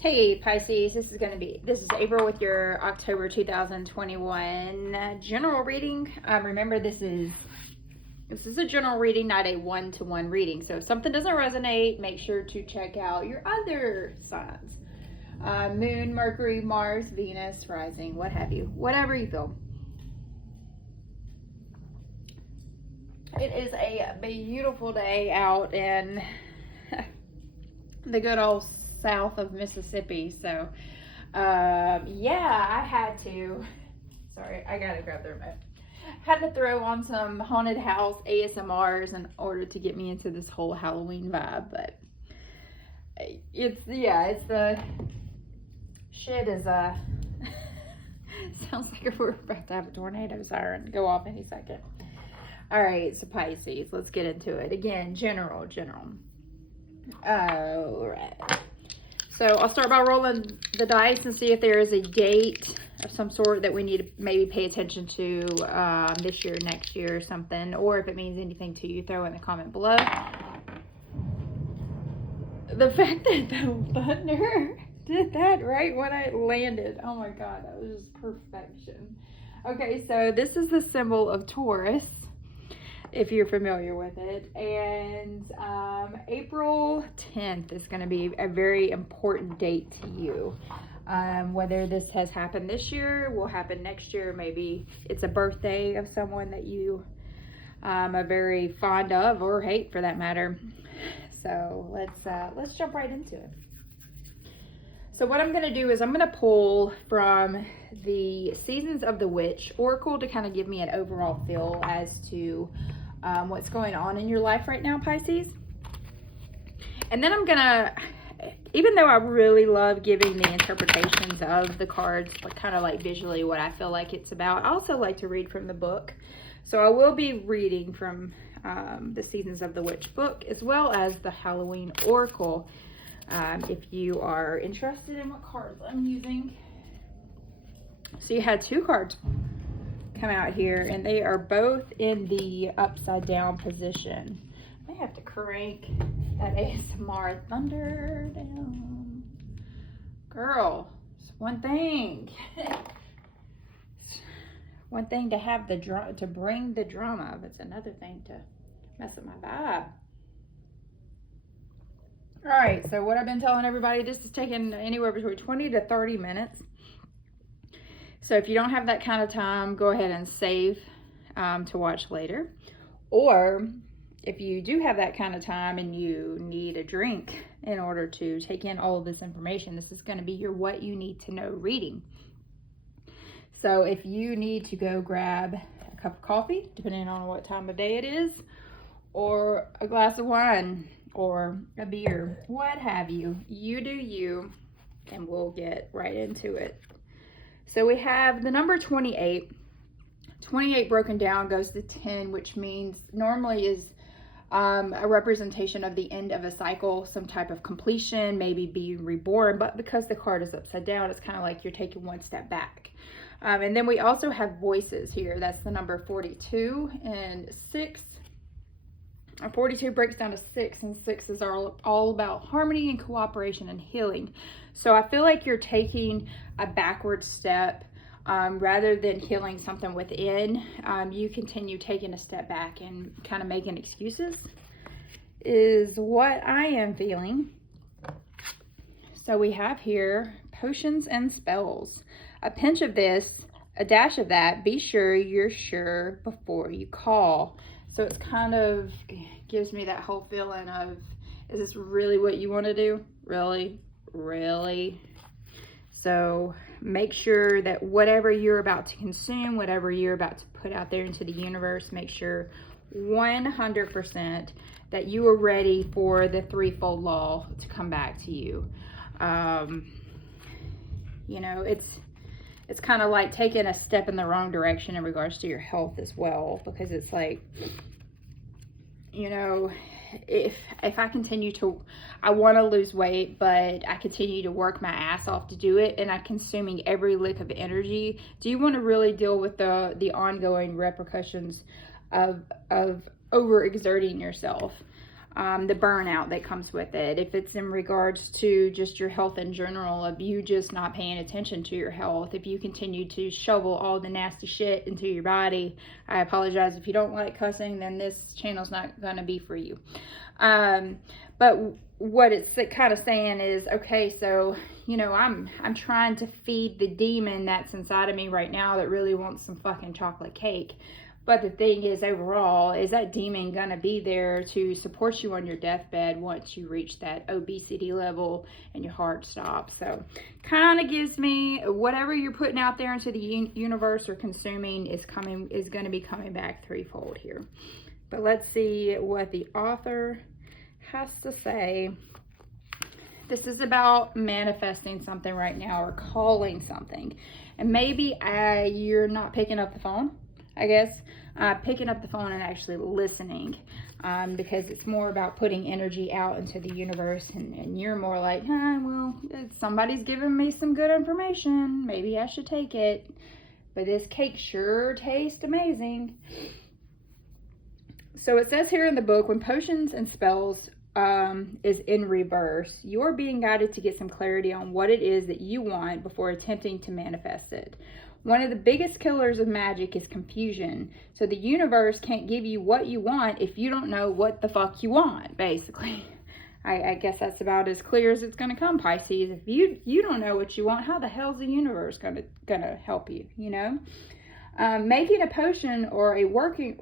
Hey Pisces, this is April with your October 2021 general reading. Remember, this is a general reading, not a one-to-one reading. So if something doesn't resonate, make sure to check out your other signs. Moon, Mercury, Mars, Venus, rising, what have you. Whatever you feel. It is a beautiful day out in the good old south of Mississippi. So yeah, I had to, sorry, I gotta grab the remote. Had to throw on some haunted house ASMRs in order to get me into this whole Halloween vibe. But it's the shit is sounds like we're about to have a tornado siren go off any second. All right, so Pisces, let's get into it. Again, general. All right. So I'll start by rolling the dice and see if there is a date of some sort that we need to maybe pay attention to this year, next year, or something. Or if it means anything to you, throw in the comment below. The fact that the thunder did that right when I landed. Oh my God, that was just perfection. Okay, so this is the symbol of Taurus, if you're familiar with it. And April 10th is going to be a very important date to you. Whether this has happened this year, will happen next year, maybe it's a birthday of someone that you are very fond of, or hate for that matter. So let's jump right into it. So what I'm going to do is I'm going to pull from the Seasons of the Witch Oracle to kind of give me an overall feel as to what's going on in your life right now, Pisces. And then I'm going to, even though I really love giving the interpretations of the cards, like kind of like visually what I feel like it's about, I also like to read from the book. So I will be reading from the Seasons of the Witch book, as well as the Halloween Oracle. If you are interested in what cards I'm using. So you had two cards come out here, and they are both in the upside down position. I have to crank that ASMR thunder down. Girl, it's one thing. One thing to have the to bring the drama, but it's another thing to mess up my vibe. All right, so what I've been telling everybody, this is taking anywhere between 20 to 30 minutes. So if you don't have that kind of time, go ahead and save to watch later. Or if you do have that kind of time and you need a drink in order to take in all of this information, this is going to be your what you need to know reading. So if you need to go grab a cup of coffee, depending on what time of day it is, or a glass of wine, or a beer, what have you, you do you, and we'll get right into it. So we have the number 28. 28 broken down goes to 10, which means normally is a representation of the end of a cycle, some type of completion, maybe being reborn. But because the card is upside down, it's kind of like you're taking one step back. And then we also have voices here. That's the number 42 and 6. 42 breaks down to 6, and 6 is all about harmony and cooperation and healing. So I feel like you're taking a backward step rather than healing something within. You continue taking a step back and kind of making excuses is what I am feeling. So we have here potions and spells. A pinch of this, a dash of that. Be sure you're sure before you call. So it's kind of gives me that whole feeling of, is this really what you want to do? Really? So make sure that whatever you're about to consume, whatever you're about to put out there into the universe, make sure 100% that you are ready for the threefold law to come back to you. You know, it's kind of like taking a step in the wrong direction in regards to your health as well, because it's like, you know, if I continue to, I want to lose weight, but I continue to work my ass off to do it, and I'm consuming every lick of energy, do you want to really deal with the ongoing repercussions of overexerting yourself? the burnout that comes with it. If it's in regards to just your health in general, of you just not paying attention to your health, if you continue to shovel all the nasty shit into your body, I apologize if you don't like cussing, then this channel's not gonna be for you. But what it's kind of saying is, okay, so, you know, I'm trying to feed the demon that's inside of me right now that really wants some fucking chocolate cake. But the thing is, overall, is that demon gonna be there to support you on your deathbed once you reach that obesity level and your heart stops? So kind of gives me whatever you're putting out there into the universe or consuming is going to be coming back threefold here. But let's see what the author has to say. This is about manifesting something right now, or calling something. And maybe you're not picking up the phone, I guess. Picking up the phone and actually listening, because it's more about putting energy out into the universe, and you're more like, well, somebody's giving me some good information, maybe I should take it, but this cake sure tastes amazing. So it says here in the book, when potions and spells is in reverse, you're being guided to get some clarity on what it is that you want before attempting to manifest it. One of the biggest killers of magic is confusion. So the universe can't give you what you want if you don't know what the fuck you want, basically. I guess that's about as clear as it's going to come, Pisces. If you don't know what you want, how the hell's the universe gonna help you, you know? Making a potion or working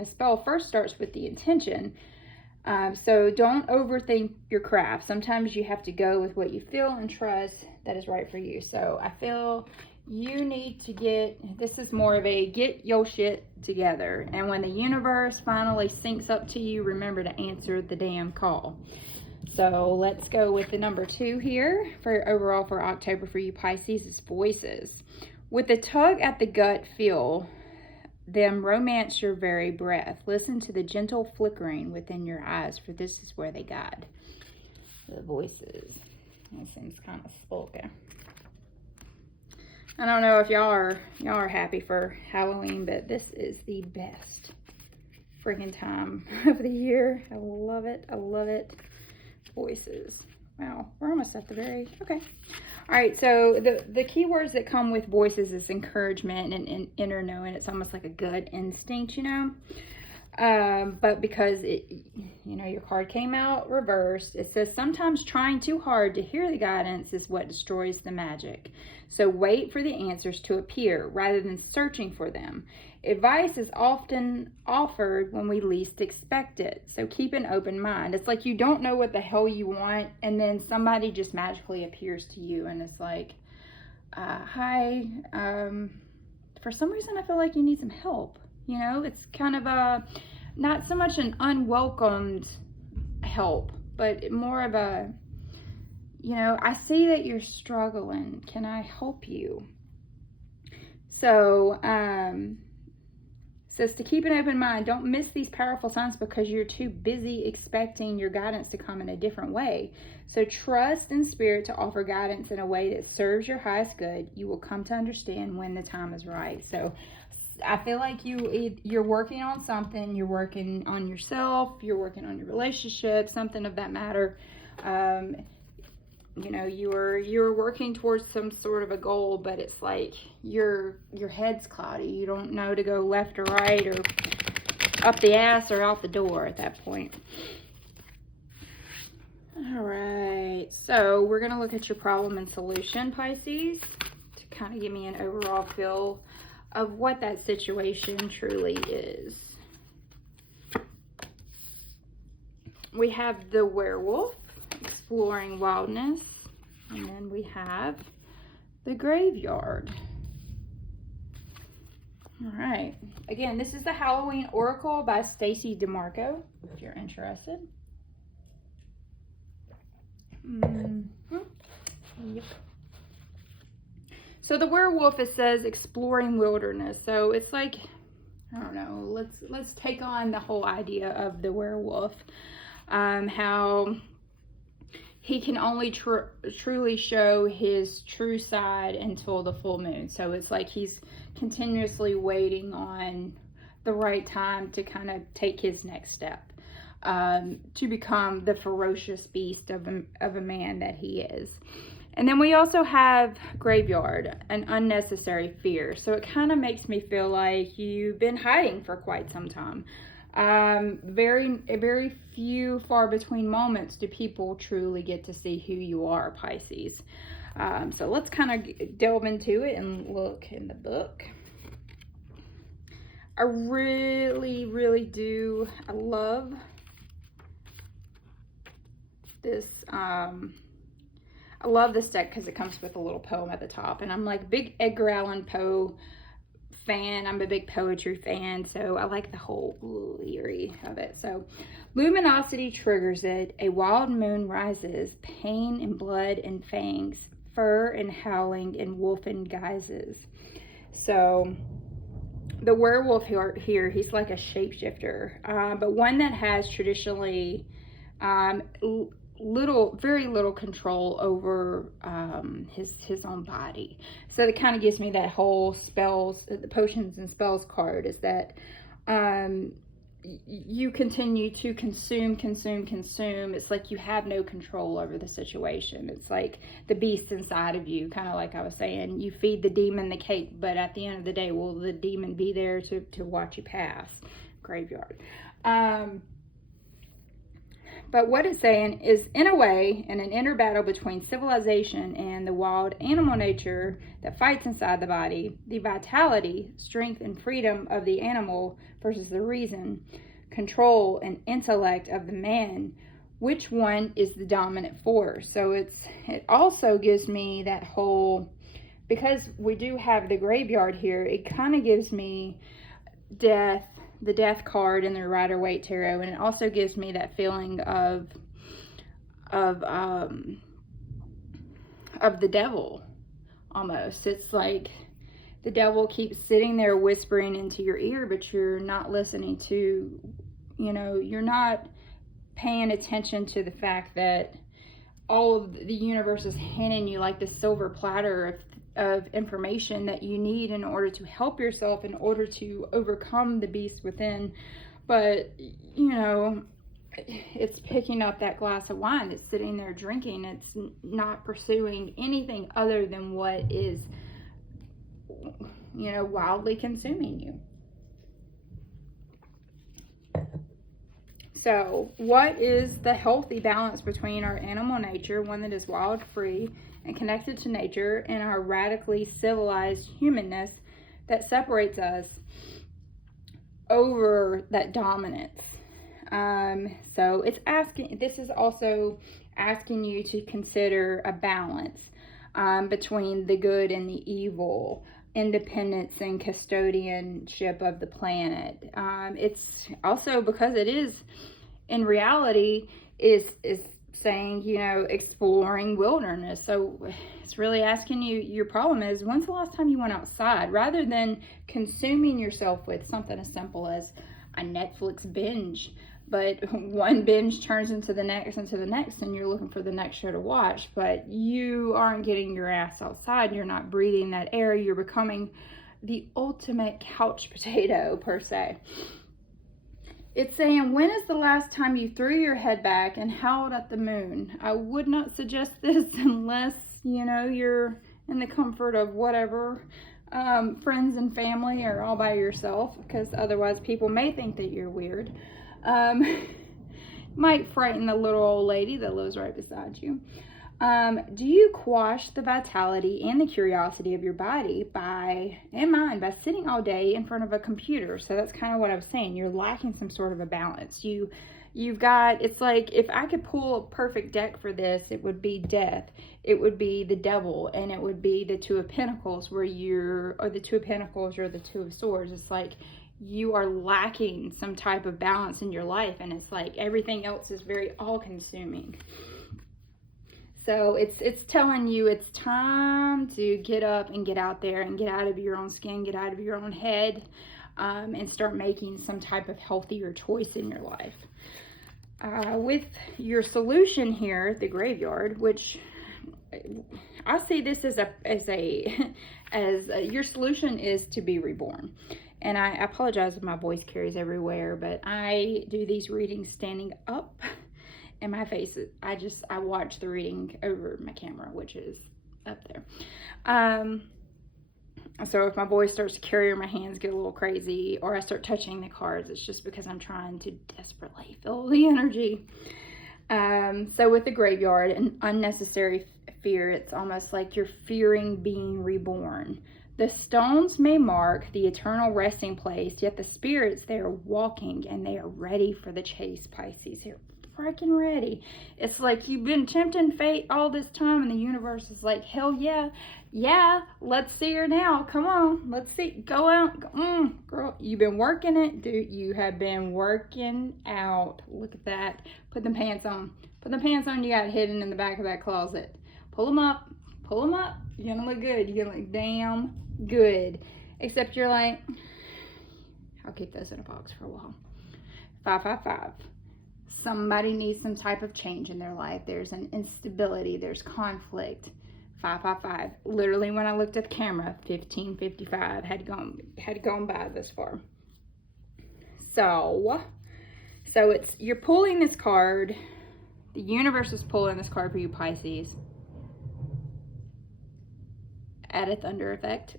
a spell first starts with the intention. So don't overthink your craft. Sometimes you have to go with what you feel and trust that is right for you. So I feel you need to this is more of a get your shit together. And when the universe finally syncs up to you, remember to answer the damn call. So let's go with the number 2 here for overall for October for you Pisces is voices. With the tug at the gut, feel them romance your very breath. Listen to the gentle flickering within your eyes, for this is where they guide. The voices. That seems kind of spooky. I don't know if y'all are happy for Halloween, but this is the best freaking time of the year. I love it. I love it. Voices. Wow, we're almost at the very, okay. All right, so the keywords that come with voices is encouragement and inner knowing. It's almost like a gut instinct, you know. But because your card came out reversed, it says sometimes trying too hard to hear the guidance is what destroys the magic. So wait for the answers to appear rather than searching for them. Advice is often offered when we least expect it. So keep an open mind. It's like you don't know what the hell you want, and then somebody just magically appears to you, and it's like, hi, for some reason I feel like you need some help. You know, it's kind of not so much an unwelcomed help, but more of a, I see that you're struggling. Can I help you? So, says to keep an open mind. Don't miss these powerful signs because you're too busy expecting your guidance to come in a different way. So trust in spirit to offer guidance in a way that serves your highest good. You will come to understand when the time is right. So I feel like you're working on something. You're working on yourself. You're working on your relationship, something of that matter. You're working towards some sort of a goal, but it's like your head's cloudy. You don't know to go left or right or up the ass or out the door at that point. All right, so we're going to look at your problem and solution, Pisces, to kind of give me an overall feel of what that situation truly is. We have the werewolf, exploring wildness, and then we have the graveyard. All right, again, this is the Halloween Oracle by Stacy DeMarco, if you're interested. Yep. So the werewolf, it says exploring wilderness. So it's like, I don't know, let's take on the whole idea of the werewolf. How he can only truly show his true side until the full moon. So it's like he's continuously waiting on the right time to kind of take his next step, to become the ferocious beast of a man that he is. And then we also have graveyard, an unnecessary fear. So it kind of makes me feel like you've been hiding for quite some time. Very few, far between moments do people truly get to see who you are, Pisces. So let's kind of delve into it and look in the book. I really do. I love this. I love this deck because it comes with a little poem at the top, and I'm like a big Edgar Allan Poe fan. I'm a big poetry fan, so I like the whole eerie of it. So, luminosity triggers it. A wild moon rises, pain and blood and fangs, fur and howling and wolfen guises. So, the werewolf here, he's like a shapeshifter, but one that has traditionally very little control over his own body. So it kind of gives me that whole spells, the potions and spells card, is that you continue to consume. It's like you have no control over the situation. It's like the beast inside of you, kind of like I was saying, you feed the demon the cake, but at the end of the day, will the demon be there to watch you pass? Graveyard. But what it's saying is, in a way, in an inner battle between civilization and the wild animal nature that fights inside the body, the vitality, strength, and freedom of the animal versus the reason, control, and intellect of the man, which one is the dominant force? So it also gives me that whole, because we do have the graveyard here, it kind of gives me death, the death card in the Rider-Waite Tarot, and it also gives me that feeling of the devil, almost. It's like the devil keeps sitting there whispering into your ear, but you're not listening to, you're not paying attention to the fact that all of the universe is handing you like this silver platter of information that you need in order to help yourself, in order to overcome the beast within. But it's picking up that glass of wine, it's sitting there drinking, it's not pursuing anything other than what is wildly consuming you. So what is the healthy balance between our animal nature, one that is wild, free, and connected to nature, and our radically civilized humanness that separates us over that dominance? So this is also asking you to consider a balance between the good and the evil, independence and custodianship of the planet. It's also because it is, in reality, is saying, exploring wilderness. So it's really asking you, your problem is, when's the last time you went outside? Rather than consuming yourself with something as simple as a Netflix binge, but one binge turns into the next, and you're looking for the next show to watch, but you aren't getting your ass outside, you're not breathing that air, you're becoming the ultimate couch potato, per se. It's saying, when is the last time you threw your head back and howled at the moon? I would not suggest this unless, you're in the comfort of whatever, friends and family, or all by yourself, because otherwise people may think that you're weird. Might frighten the little old lady that lives right beside you. Do you quash the vitality and the curiosity of your body and mind by sitting all day in front of a computer? So that's kind of what I was saying. You're lacking some sort of a balance. You've got, it's like, if I could pull a perfect deck for this, it would be death, it would be the devil, and it would be the Two of Pentacles, or the Two of Pentacles, or the Two of Swords. It's like you are lacking some type of balance in your life, and it's like everything else is very all-consuming. So it's telling you it's time to get up and get out there and get out of your own skin, get out of your own head, and start making some type of healthier choice in your life. With your solution here, the graveyard, which I see this as your solution is to be reborn. And I apologize if my voice carries everywhere, but I do these readings standing up, and my face is, I watch the reading over my camera, which is up there. So if my voice starts to carry or my hands get a little crazy or I start touching the cards, it's just because I'm trying to desperately feel the energy. So with the graveyard and unnecessary fear, it's almost like you're fearing being reborn. The stones may mark the eternal resting place, yet the spirits, they are walking and they are ready for the chase, Pisces. They're freaking ready. It's like you've been tempting fate all this time, and the universe is like, hell yeah. Yeah, let's see her now. Come on, let's see. Go out. Girl, you've been working it, dude. You have been working out. Look at that. Put them pants on. Put the pants on you got hidden in the back of that closet. Pull them up. Pull them up. You're gonna look good. You're gonna look damn good. Except you're like, I'll keep those in a box for a while. 555. Somebody needs some type of change in their life. There's an instability. There's conflict. 555. Literally, when I looked at the camera, 1555 had gone by this far. So it's, you're pulling this card. The universe is pulling this card for you, Pisces. Add a thunder effect.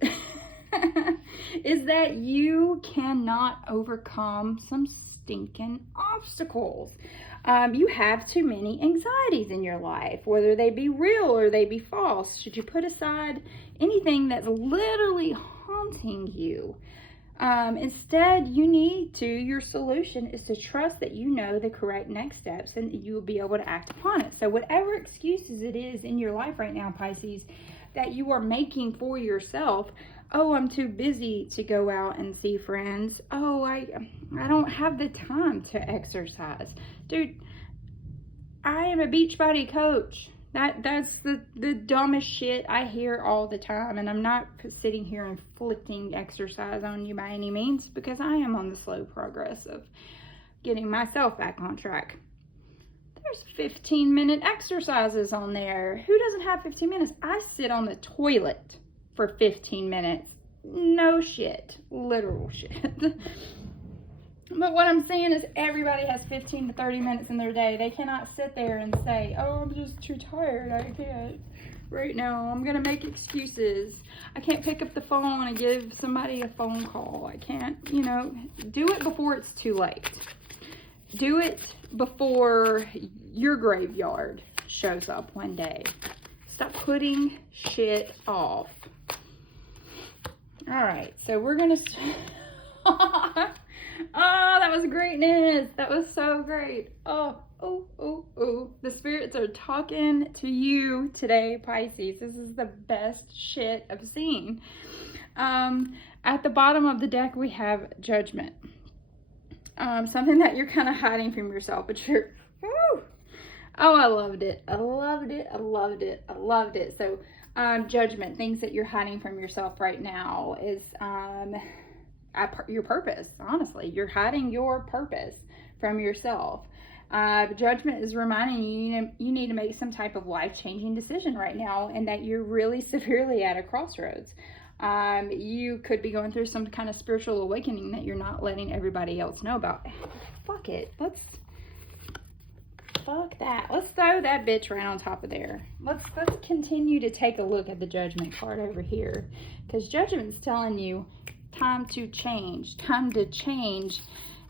Is that you cannot overcome some stinking obstacles. You have too many anxieties in your life, whether they be real or they be false. Should you put aside anything that's literally haunting you? Instead, your solution is to trust that you know the correct next steps and you will be able to act upon it. So whatever excuses it is in your life right now, Pisces, that you are making for yourself, oh, I'm too busy to go out and see friends. Oh, I don't have the time to exercise. Dude, I am a Beachbody coach. That's the dumbest shit I hear all the time. And I'm not sitting here inflicting exercise on you by any means, because I am on the slow progress of getting myself back on track. There's 15-minute exercises on there. Who doesn't have 15 minutes? I sit on the toilet for 15 minutes. No shit. Literal shit. But what I'm saying is everybody has 15 to 30 minutes in their day. They cannot sit there and say, oh, I'm just too tired. I can't. Right now, I'm going to make excuses. I can't pick up the phone and give somebody a phone call. I can't, do it before it's too late. Do it before your graveyard shows up one day. Stop putting shit off. All right, so we're going to... Oh, that was greatness. That was so great. Oh. The spirits are talking to you today, Pisces. This is the best shit I've seen. At the bottom of the deck, we have Judgment. Something that you're kind of hiding from yourself, but you're... Woo! Oh, I loved it. I loved it. I loved it. I loved it. So, Judgment, things that you're hiding from yourself right now is... your purpose. Honestly, you're hiding your purpose from yourself. Judgment is reminding you you need to make some type of life-changing decision right now, and that you're really severely at a crossroads. You could be going through some kind of spiritual awakening that you're not letting everybody else know about. Fuck it. Fuck that. Let's throw that bitch right on top of there. Let's continue to take a look at the Judgment card over here, because Judgment's telling you time to change.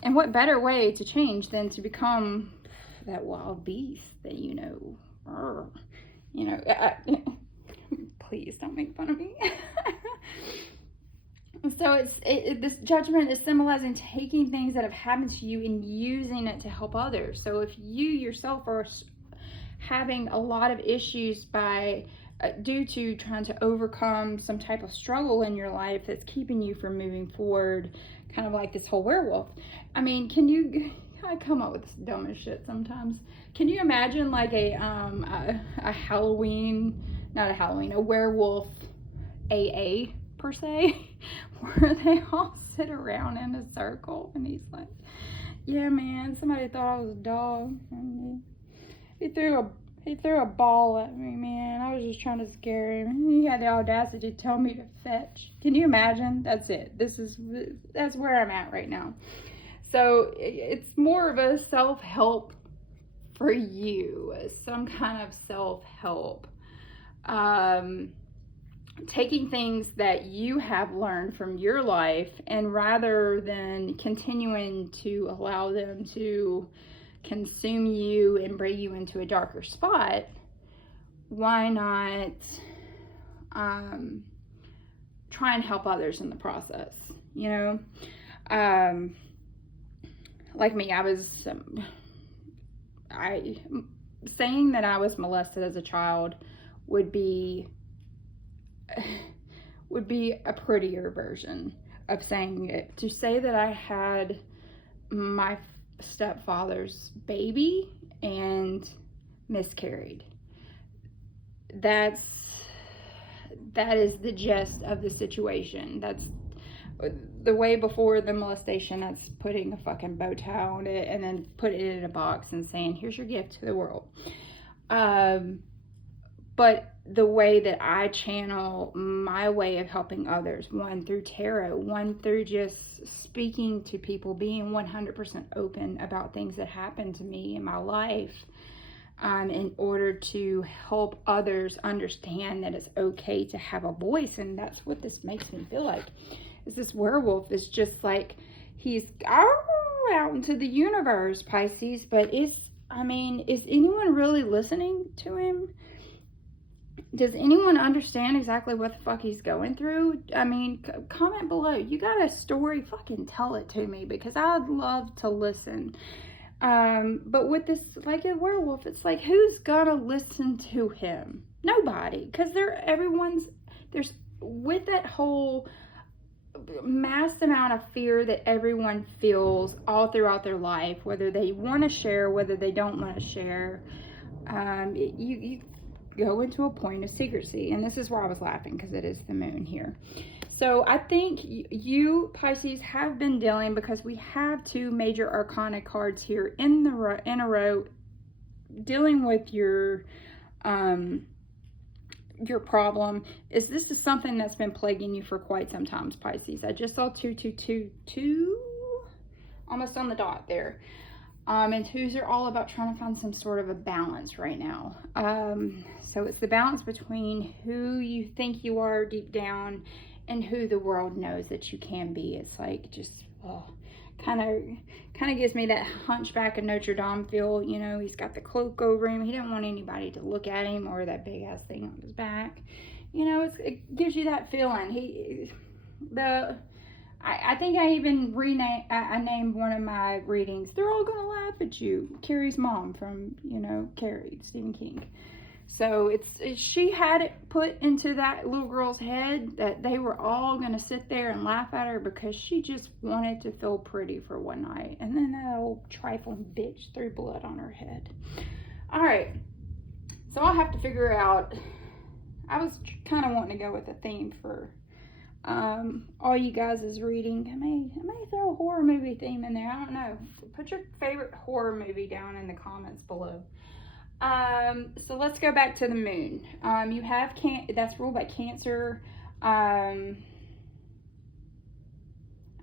And what better way to change than to become that wild beast that please don't make fun of me. So this Judgment is symbolizing taking things that have happened to you and using it to help others. So if you yourself are having a lot of issues due to trying to overcome some type of struggle in your life that's keeping you from moving forward, kind of like this whole werewolf. I mean, I come up with this dumbest shit sometimes. Can you imagine like a werewolf AA per se, where they all sit around in a circle and he's like, yeah man, somebody thought I was a dog. He threw a ball at me, man. I was just trying to scare him. He had the audacity to tell me to fetch. Can you imagine? That's it. That's where I'm at right now. So it's more of a self-help for you, some kind of self-help. Taking things that you have learned from your life, and rather than continuing to allow them to consume you and bring you into a darker spot, why not try and help others in the process, you know? Like me, saying that I was molested as a child would be a prettier version of saying it. To say that I had my stepfather's baby and miscarried, that is the gist of the situation. That's the way before the molestation. That's putting a fucking bow tie on it and then put it in a box and saying, here's your gift to the world. But the way that I channel my way of helping others, one through tarot, one through just speaking to people, being 100% open about things that happened to me in my life, in order to help others understand that it's okay to have a voice. And that's what this makes me feel like. Is this werewolf is just like, he's out into the universe, Pisces, but is anyone really listening to him? Does anyone understand exactly what the fuck he's going through? I mean, comment below. You got a story, fucking tell it to me, because I'd love to listen. But with this, like a werewolf, it's like, who's gonna listen to him? Nobody. Because there's, with that whole mass amount of fear that everyone feels all throughout their life, whether they want to share, whether they don't want to share, you go into a point of secrecy. And this is where I was laughing, because it is the moon here. So I think you, Pisces, have been dealing, because we have two major arcana cards here in a row, dealing with your problem. This is something that's been plaguing you for quite some time, Pisces. I just saw 2, almost on the dot there. And twos are all about trying to find some sort of a balance right now. So it's the balance between who you think you are deep down and who the world knows that you can be. It's like, just kind of gives me that Hunchback of Notre Dame feel. You know, he's got the cloak over him. He didn't want anybody to look at him, or that big ass thing on his back. You know, it gives you that feeling. I think I even I named one of my readings, They're All Gonna Laugh at You, Carrie's mom from, Carrie, Stephen King. So she had it put into that little girl's head that they were all gonna sit there and laugh at her because she just wanted to feel pretty for one night. And then that old trifling bitch threw blood on her head. All right, so I'll have to figure out, I was kind of wanting to go with a theme for all you guys' reading. I may throw a horror movie theme in there. I don't know. Put your favorite horror movie down in the comments below. So let's go back to the moon. You have that's ruled by Cancer. I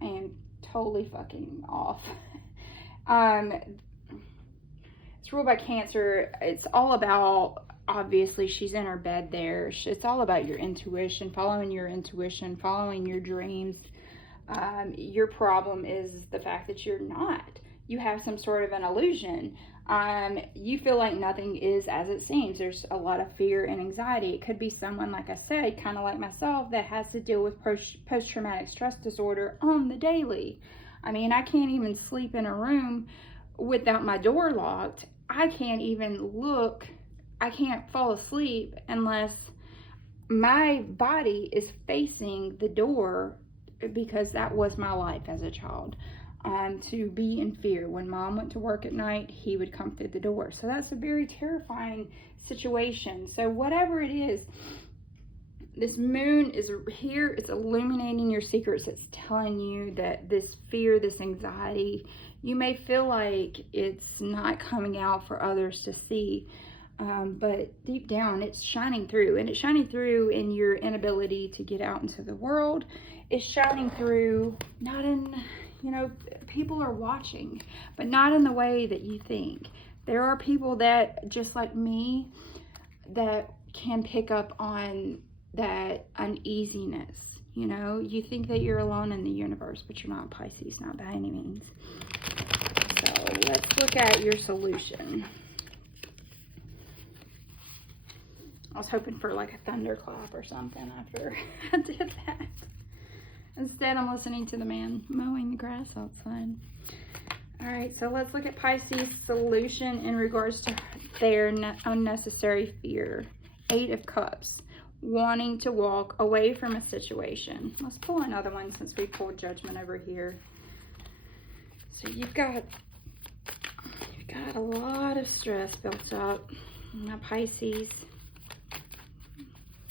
am totally fucking off. It's ruled by Cancer. It's all about, obviously, she's in her bed there. It's all about your intuition, following your dreams. Your problem is the fact that you're not. You have some sort of an illusion. You feel like nothing is as it seems. There's a lot of fear and anxiety. It could be someone, like I said, kind of like myself, that has to deal with post-traumatic stress disorder on the daily. I mean, I can't even sleep in a room without my door locked. I can't fall asleep unless my body is facing the door, because that was my life as a child. To be in fear. When mom went to work at night, he would come through the door. So that's a very terrifying situation. So whatever it is, this moon is here. It's illuminating your secrets. It's telling you that this fear, this anxiety, you may feel like it's not coming out for others to see. but deep down it's shining through, and it's shining through in your inability to get out into the world. It's shining through not in, you know, people are watching, but not in the way that you think. There are people that, just like me, that can pick up on that uneasiness. You know, you think that you're alone in the universe, but you're not, Pisces, not by any means. So let's look at your solution. I was hoping for like a thunderclap or something after I did that. Instead, I'm listening to the man mowing the grass outside. All right, so let's look at Pisces' solution in regards to their unnecessary fear. 8 of Cups, wanting to walk away from a situation. Let's pull another one since we pulled Judgment over here. So you've got a lot of stress built up. Now, Pisces,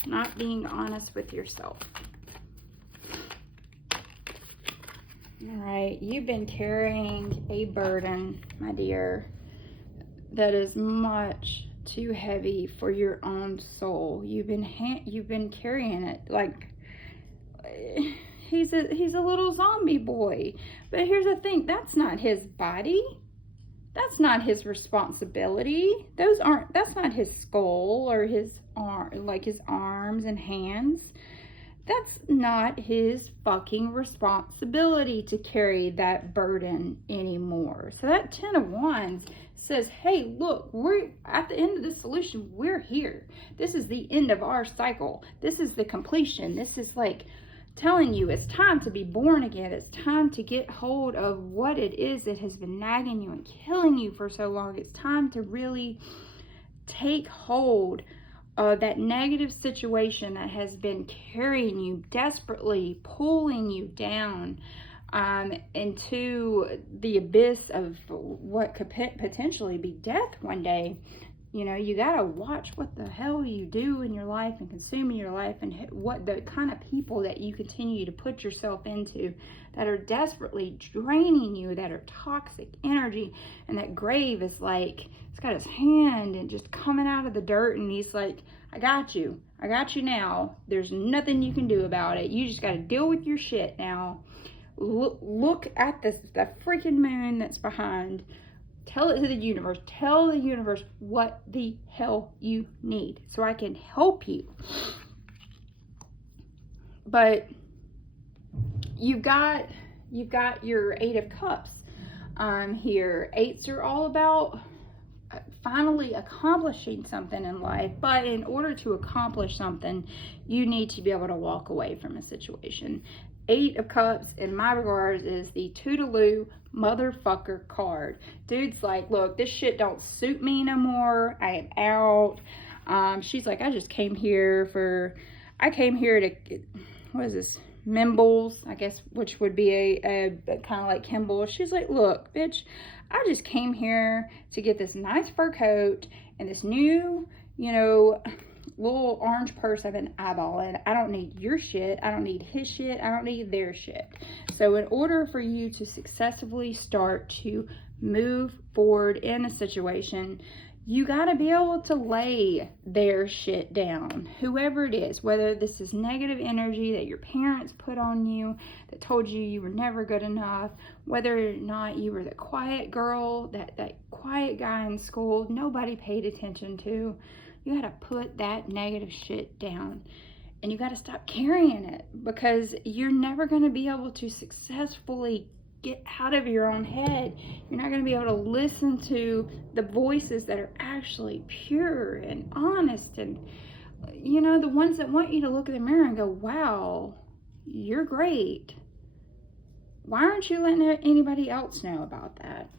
not being honest with yourself. All right, you've been carrying a burden, my dear, that is much too heavy for your own soul. You've been carrying it like he's a little zombie boy. But here's the thing, that's not his body. That's not his responsibility. That's not his skull or his arms and hands. That's not his fucking responsibility to carry that burden anymore. So that 10 of Wands says, hey, look, we're at the end of the solution. We're here. This is the end of our cycle. This is the completion. This is like telling you it's time to be born again. It's time to get hold of what it is that has been nagging you and killing you for so long. It's time to really take hold of that negative situation that has been carrying you, desperately pulling you down into the abyss of what could potentially be death one day. You know, you gotta watch what the hell you do in your life and consume in your life, and what the kind of people that you continue to put yourself into that are desperately draining you, that are toxic energy. And that grave is like, it's got his hand and just coming out of the dirt, and he's like, I got you now. There's nothing you can do about it. You just gotta deal with your shit now. Look at the freaking moon that's behind. Tell it to the universe. Tell the universe what the hell you need so I can help you. But you've got your 8 of Cups here. 8s are all about finally accomplishing something in life. But in order to accomplish something, you need to be able to walk away from a situation. 8 of Cups, in my regards, is the Toodaloo motherfucker card. Dude's like, look, this shit don't suit me no more. I am out. She's like, I came here to, what is this? Mimbles, I guess, which would be a kind of like Kimball. She's like, look, bitch, I just came here to get this nice fur coat and this new, you know, little orange purse I've been eyeballing. I don't need your shit. I don't need his shit. I don't need their shit. So in order for you to successfully start to move forward in a situation, you got to be able to lay their shit down. Whoever it is, whether this is negative energy that your parents put on you, that told you you were never good enough, whether or not you were the quiet girl, that quiet guy in school nobody paid attention to. You got to put that negative shit down, and you got to stop carrying it, because you're never going to be able to successfully get out of your own head. You're not going to be able to listen to the voices that are actually pure and honest, and, you know, the ones that want you to look in the mirror and go, wow, you're great. Why aren't you letting anybody else know about that?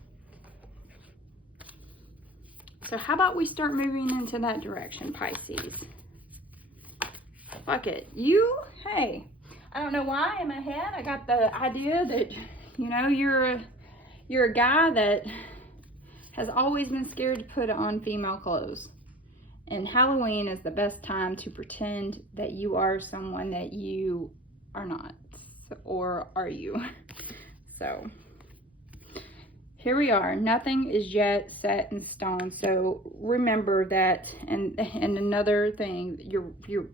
So how about we start moving into that direction, Pisces? Fuck it. Hey, I don't know why in my head I got the idea that, you know, you're a guy that has always been scared to put on female clothes. And Halloween is the best time to pretend that you are someone that you are not. Or are you? So here we are. Nothing is yet set in stone. So remember that. And another thing, your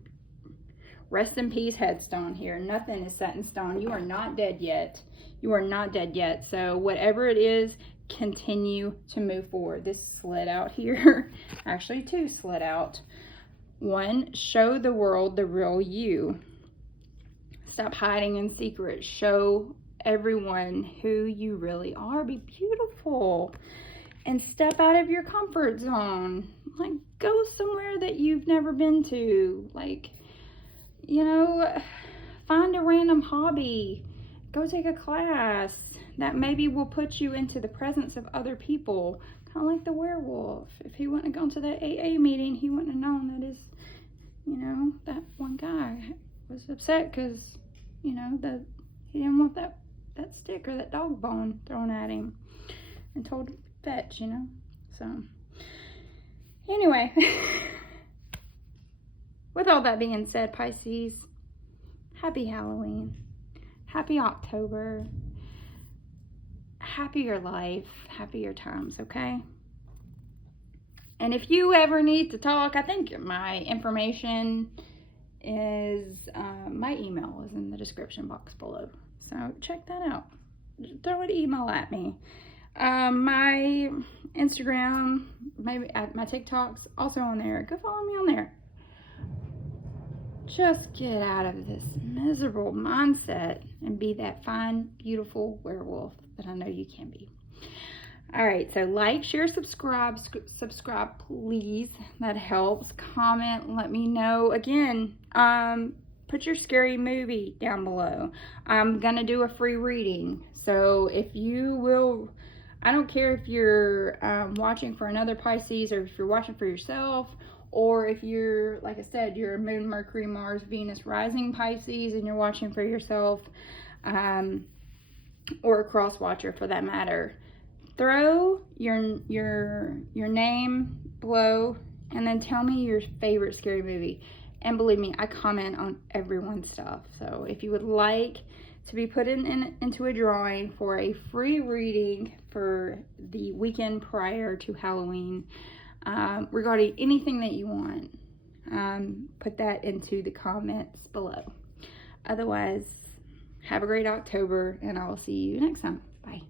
rest in peace headstone here. Nothing is set in stone. You are not dead yet. You are not dead yet. So whatever it is, continue to move forward. This slid out here. Actually, 2 slid out. 1, show the world the real you. Stop hiding in secret. Show everyone who you really are. Be beautiful and step out of your comfort zone. Like, go somewhere that you've never been to. Like, you know, find a random hobby. Go take a class that maybe will put you into the presence of other people. Kind of like the werewolf. If he wouldn't have gone to that AA meeting, he wouldn't have known that his, you know, that one guy was upset because, you know, that he didn't want that stick or that dog bone thrown at him and told to fetch, you know. So anyway, with all that being said, Pisces, happy Halloween, happy October, happy your life, happy your times, okay? And if you ever need to talk, I think my information is, my email is in the description box below. So check that out. Just throw an email at me. My Instagram, maybe my TikTok's also on there. Go follow me on there. Just get out of this miserable mindset and be that fine, beautiful werewolf that I know you can be. All right, so like, share, subscribe, please. That helps. Comment, let me know. Again, put your scary movie down below. I'm gonna do a free reading. So if you will, I don't care if you're watching for another Pisces or if you're watching for yourself, or if you're, like I said, you're a Moon, Mercury, Mars, Venus, rising Pisces and you're watching for yourself, or a cross watcher for that matter. Throw your name below and then tell me your favorite scary movie. And believe me, I comment on everyone's stuff. So if you would like to be put into a drawing for a free reading for the weekend prior to Halloween, regarding anything that you want, put that into the comments below. Otherwise, have a great October, and I will see you next time. Bye.